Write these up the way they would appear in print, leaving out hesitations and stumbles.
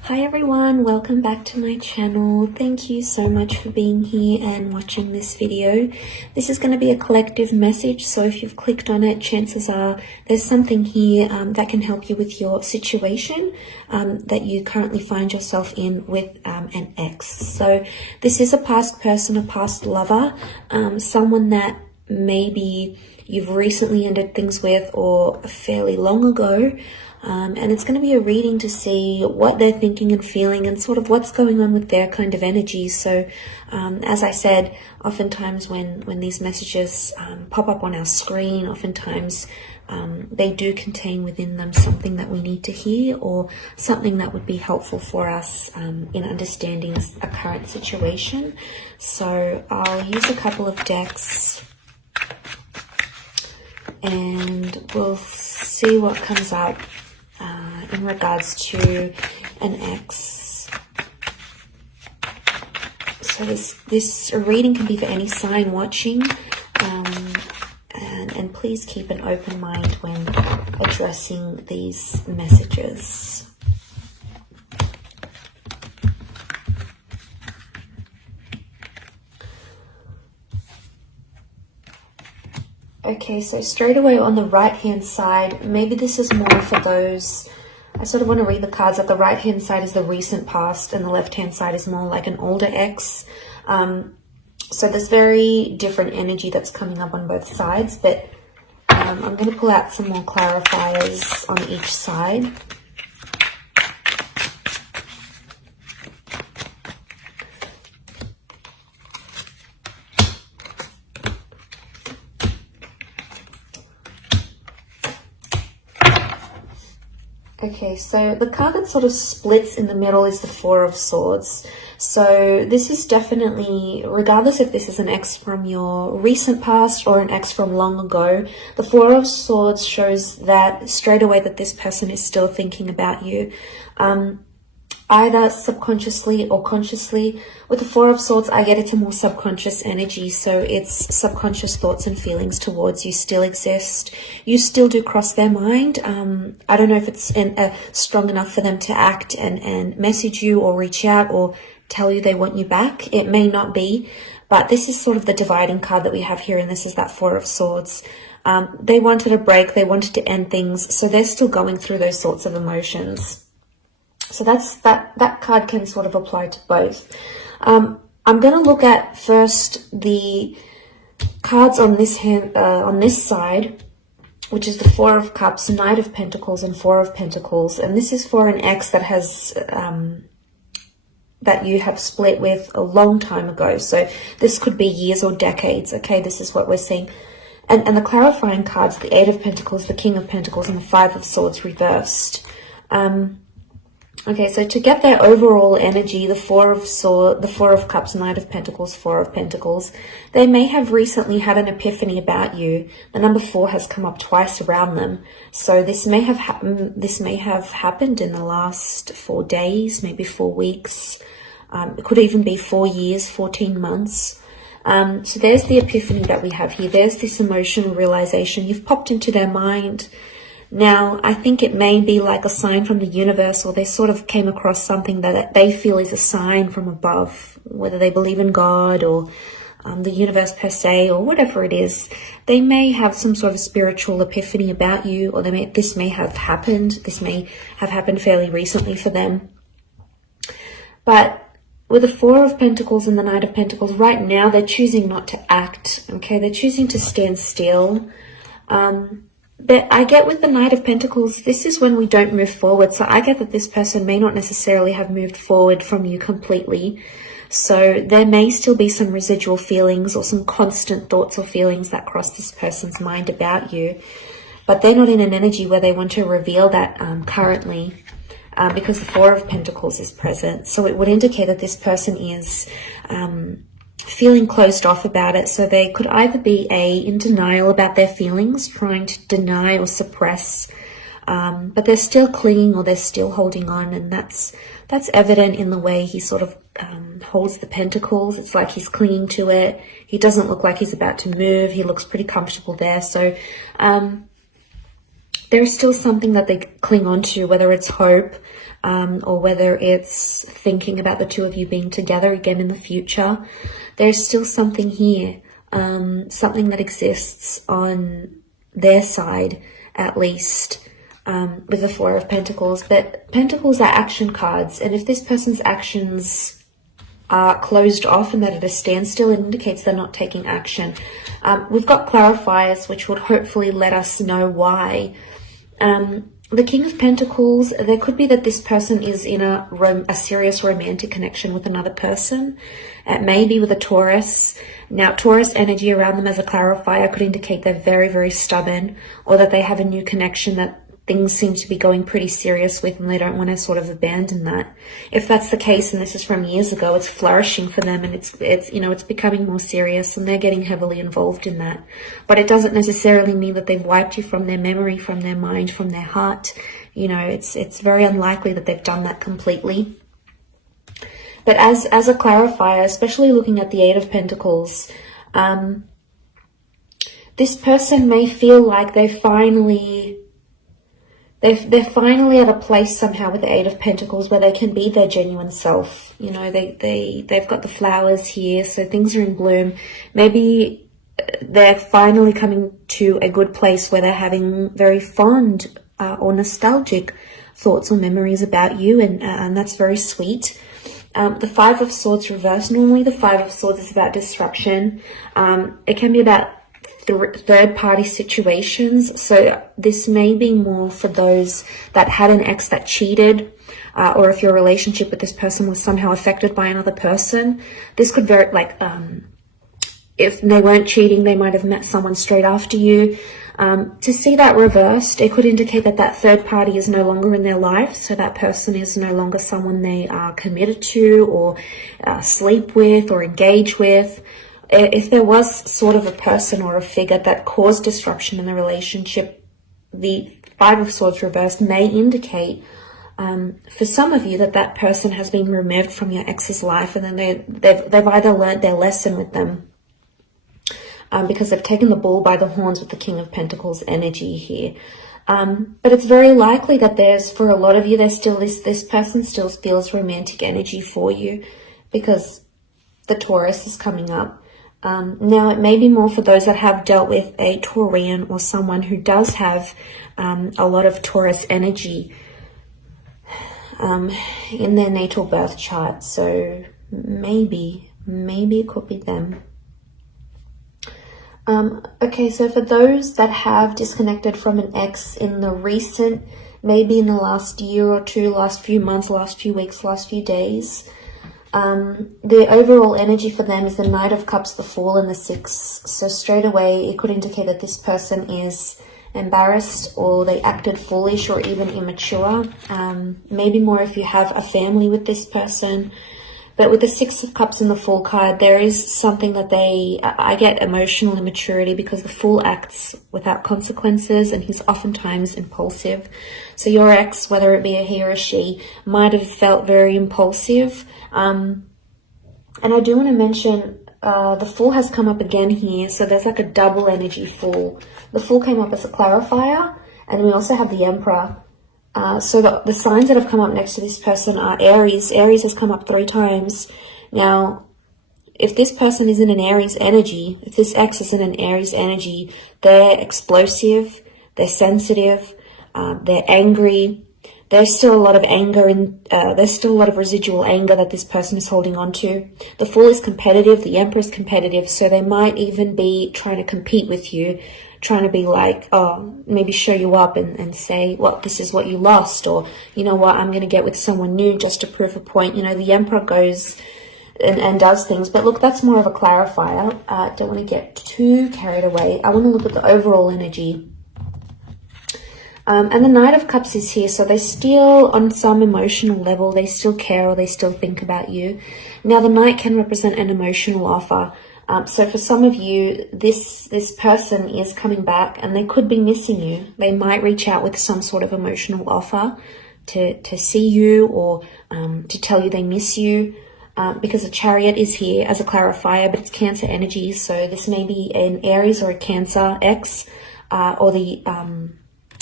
Hi everyone, welcome back to my channel. Thank you so much for being here and watching this video. This is going to be a collective message, so if you've clicked on it, chances are there's something here that can help you with your situation that you currently find yourself in with an ex. So this is a past person, a past lover, someone that maybe you've recently ended things with or fairly long ago. And it's going to be a reading to see what they're thinking and feeling and sort of what's going on with their kind of energy. So as I said, oftentimes when these messages pop up on our screen, oftentimes they do contain within them something that we need to hear or something that would be helpful for us in understanding a current situation. So I'll use a couple of decks and we'll see what comes up in regards to an ex. So this reading can be for any sign watching, and please keep an open mind when addressing these messages. Okay, so straight away on the right hand side, maybe this is more for those, I sort of want to read the cards that the right hand side is the recent past and the left hand side is more like an older ex. So there's very different energy that's coming up on both sides, but I'm going to pull out some more clarifiers on each side. Okay, so the card that sort of splits in the middle is the Four of Swords. So this is definitely, regardless if this is an ex from your recent past or an ex from long ago, the Four of Swords shows that straight away that this person is still thinking about you. Either subconsciously or consciously. With the Four of Swords, I get it's a more subconscious energy, so it's subconscious thoughts and feelings towards you still exist. You still do cross their mind. I don't know if it's strong enough for them to act and message you or reach out or tell you they want you back. It may not be, but this is sort of the dividing card that we have here, and this is that Four of Swords. They wanted a break, they wanted to end things, so they're still going through those sorts of emotions. So that card can sort of apply to both. I'm going to look at first the cards on this hand, on this side, which is the Four of Cups, Knight of Pentacles, and Four of Pentacles. And this is for an ex that has that you have split with a long time ago. So this could be years or decades. Okay, this is what we're seeing. And the clarifying cards, the Eight of Pentacles, the King of Pentacles, and the Five of Swords reversed. Okay, so to get their overall energy, the Four of Cups, Knight of Pentacles, Four of Pentacles, they may have recently had an epiphany about you. The number 4 has come up twice around them, so this may have happened in the last 4 days, maybe 4 weeks. It could even be 4 years, 14 months. So there's the epiphany that we have here. There's this emotional realization. You've popped into their mind. Now, I think it may be like a sign from the universe, or they sort of came across something that they feel is a sign from above, whether they believe in God or the universe per se, or whatever it is. They may have some sort of spiritual epiphany about you, or this may have happened. This may have happened fairly recently for them. But with the Four of Pentacles and the Knight of Pentacles, right now they're choosing not to act. Okay, they're choosing to stand still. But I get with the Knight of Pentacles, this is when we don't move forward. So I get that this person may not necessarily have moved forward from you completely. So there may still be some residual feelings or some constant thoughts or feelings that cross this person's mind about you. But they're not in an energy where they want to reveal that currently, because the Four of Pentacles is present. So it would indicate that this person is feeling closed off about it. So they could either be in denial about their feelings, trying to deny or suppress, but they're still clinging or they're still holding on, and that's evident in the way he sort of holds the pentacles. It's like he's clinging to it. He doesn't look like he's about to move. He looks pretty comfortable there. So there's still something that they cling on to, whether it's hope, or whether it's thinking about the two of you being together again in the future. There's still something here, something that exists on their side, at least, with the Four of Pentacles. But Pentacles are action cards, and if this person's actions are closed off and that at a standstill, it indicates they're not taking action. We've got clarifiers which would hopefully let us know why. The King of Pentacles, there could be that this person is in a serious romantic connection with another person. It may be with a Taurus. Now, Taurus energy around them as a clarifier could indicate they're very, very stubborn, or that they have a new connection that things seem to be going pretty serious with, and they don't want to sort of abandon that. If that's the case, and this is from years ago, it's flourishing for them, and it's becoming more serious, and they're getting heavily involved in that. But it doesn't necessarily mean that they've wiped you from their memory, from their mind, from their heart. It's very unlikely that they've done that completely. But as a clarifier, especially looking at the Eight of Pentacles, this person may feel like they're finally at a place somehow with the Eight of Pentacles where they can be their genuine self. They've got the flowers here, so things are in bloom. Maybe they're finally coming to a good place where they're having very fond or nostalgic thoughts or memories about you, and that's very sweet. The Five of Swords reversed. Normally the Five of Swords is about disruption. It can be about third-party situations, so this may be more for those that had an ex that cheated, or if your relationship with this person was somehow affected by another person. This could very, if they weren't cheating, they might have met someone straight after you. To see that reversed, it could indicate that third party is no longer in their life, so that person is no longer someone they are committed to, or sleep with, or engage with. If there was sort of a person or a figure that caused disruption in the relationship, the Five of Swords reversed may indicate, for some of you, that person has been removed from your ex's life, and then they've either learned their lesson with them, because they've taken the bull by the horns with the King of Pentacles energy here. But it's very likely that for a lot of you, there's still this person still feels romantic energy for you, because the Taurus is coming up. Now, it may be more for those that have dealt with a Taurian or someone who does have a lot of Taurus energy in their natal birth chart. So maybe it could be them. Okay, so for those that have disconnected from an ex in the recent, maybe in the last year or two, last few months, last few weeks, last few days, the overall energy for them is the Knight of Cups, the Fool, and the Six. So straight away, it could indicate that this person is embarrassed, or they acted foolish, or even immature. Maybe more if you have a family with this person. But with the Six of Cups and the Fool card, there is something that I get emotional immaturity, because the Fool acts without consequences, and he's oftentimes impulsive. So your ex, whether it be a he or a she, might have felt very impulsive. And I do want to mention, the Fool has come up again here, so there's like a double energy Fool. The Fool came up as a clarifier, and we also have the Emperor. So the signs that have come up next to this person are Aries. Aries has come up 3 times. Now, if this person is in an Aries energy, if this ex is in an Aries energy, they're explosive, they're sensitive, they're angry. There's still a lot of anger, and there's still a lot of residual anger that this person is holding on to. The Fool is competitive, the Emperor is competitive, so they might even be trying to compete with you, trying to be like, maybe show you up and say, well, this is what you lost, or, you know what, I'm going to get with someone new just to prove a point. The Emperor goes and does things. But look, that's more of a clarifier. Don't want to get too carried away. I want to look at the overall energy. And the Knight of Cups is here, so they still, on some emotional level, they still care, or they still think about you. Now, the Knight can represent an emotional offer. So for some of you, this person is coming back, and they could be missing you. They might reach out with some sort of emotional offer to see you, or to tell you they miss you, because the Chariot is here as a clarifier, but it's Cancer energy. So this may be an Aries or a Cancer ex, or the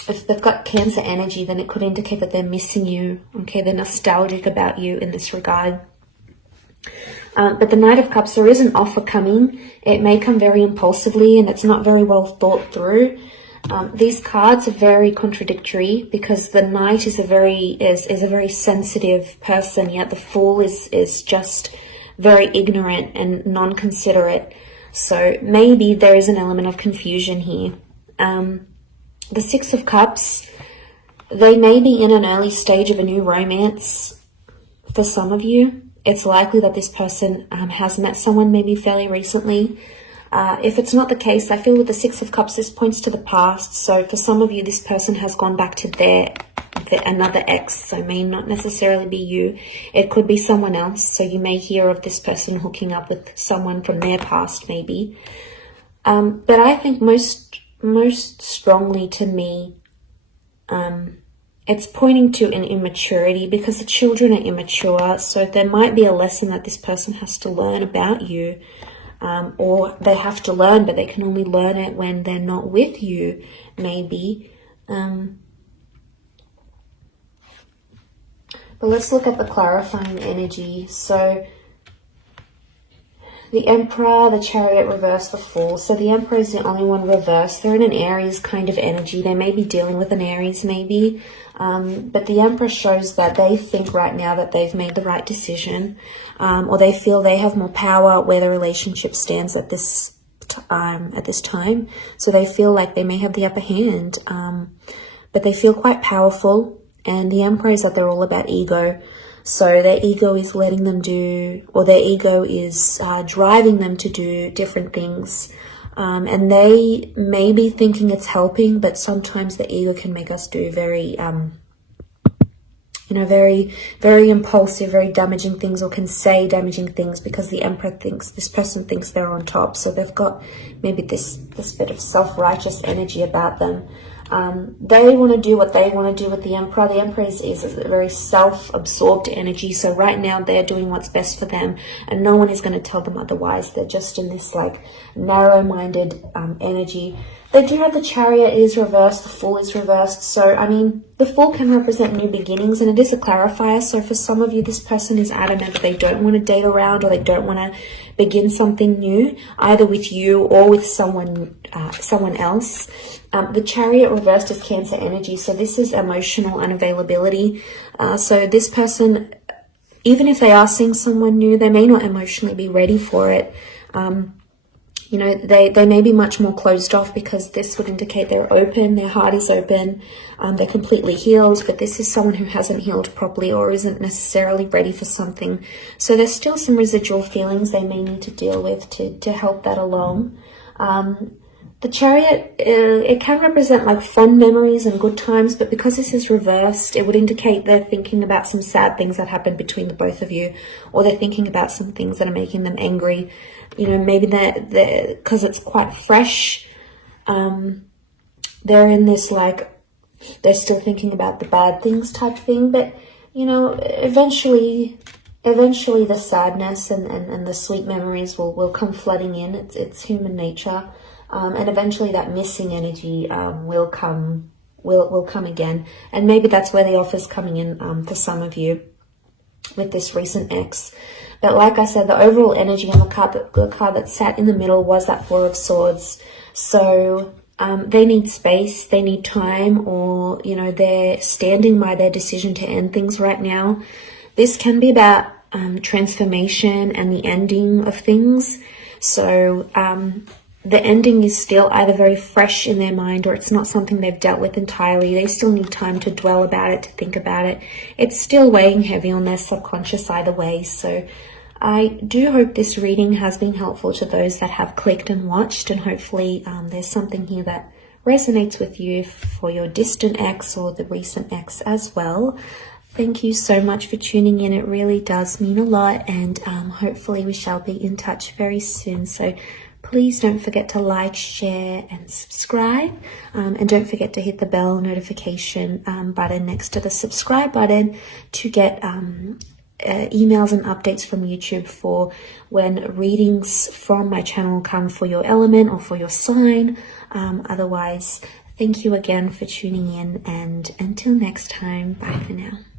if they've got Cancer energy, then it could indicate that they're missing you. Okay, they're nostalgic about you in this regard. But the Knight of Cups, there is an offer coming. It may come very impulsively and it's not very well thought through. These cards are very contradictory because the Knight is a very sensitive person, yet the Fool is just very ignorant and non-considerate. So maybe there is an element of confusion here. The Six of Cups, they may be in an early stage of a new romance for some of you. It's likely that this person has met someone maybe fairly recently. If it's not the case, I feel with the Six of Cups, this points to the past. So for some of you, this person has gone back to another ex, so may not necessarily be you. It could be someone else. So you may hear of this person hooking up with someone from their past, maybe. But I think most strongly to me, it's pointing to an immaturity because the children are immature. So there might be a lesson that this person has to learn about you, or they have to learn, but they can only learn it when they're not with you, maybe. But let's look at the clarifying energy. So the Emperor, the Chariot reversed, the Fool. So the Emperor is the only one reversed. They're in an Aries kind of energy. They may be dealing with an Aries maybe. But the Emperor shows that they think right now that they've made the right decision. Or they feel they have more power where the relationship stands at this time. So they feel like they may have the upper hand. But they feel quite powerful. And the Emperor is that they're all about ego. So their ego is letting them do, or their ego is driving them to do different things. And they may be thinking it's helping, but sometimes the ego can make us do very, very, very impulsive, very damaging things, or can say damaging things because the Emperor thinks, this person thinks they're on top. So they've got maybe this bit of self-righteous energy about them. They want to do what they want to do with the Emperor. The Emperor is a very self-absorbed energy. So right now they're doing what's best for them and no one is going to tell them otherwise. They're just in this like narrow-minded energy. They do have the Chariot is reversed, the Fool is reversed. So, I mean, the Fool can represent new beginnings and it is a clarifier. So for some of you, this person is adamant that they don't want to date around or they don't want to begin something new, either with you or with someone else. The Chariot reversed is Cancer energy. So this is emotional unavailability. So this person, even if they are seeing someone new, they may not emotionally be ready for it. They may be much more closed off because this would indicate they're open, their heart is open, they're completely healed, but this is someone who hasn't healed properly or isn't necessarily ready for something. So there's still some residual feelings they may need to deal with to help that along. The Chariot, it can represent like fond memories and good times, but because this is reversed, it would indicate they're thinking about some sad things that happened between the both of you, or they're thinking about some things that are making them angry. Maybe they're because it's quite fresh. They're in this like, they're still thinking about the bad things type thing, but eventually the sadness and the sweet memories will come flooding in. It's human nature. And eventually that missing energy will come again. And maybe that's where the offer's coming in for some of you with this recent ex. But like I said, the overall energy on the card that sat in the middle was that Four of Swords. So they need space, they need time, or, they're standing by their decision to end things right now. This can be about transformation and the ending of things. So the ending is still either very fresh in their mind or it's not something they've dealt with entirely. They still need time to dwell about it, to think about it. It's still weighing heavy on their subconscious either way. So I do hope this reading has been helpful to those that have clicked and watched, and hopefully there's something here that resonates with you for your distant ex or the recent ex as well. Thank you so much for tuning in. It really does mean a lot, and hopefully we shall be in touch very soon. So please don't forget to like, share and subscribe, and don't forget to hit the bell notification button next to the subscribe button to get emails and updates from YouTube for when readings from my channel come for your element or for your sign. Otherwise, Thank you again for tuning in, and until next time, bye for now.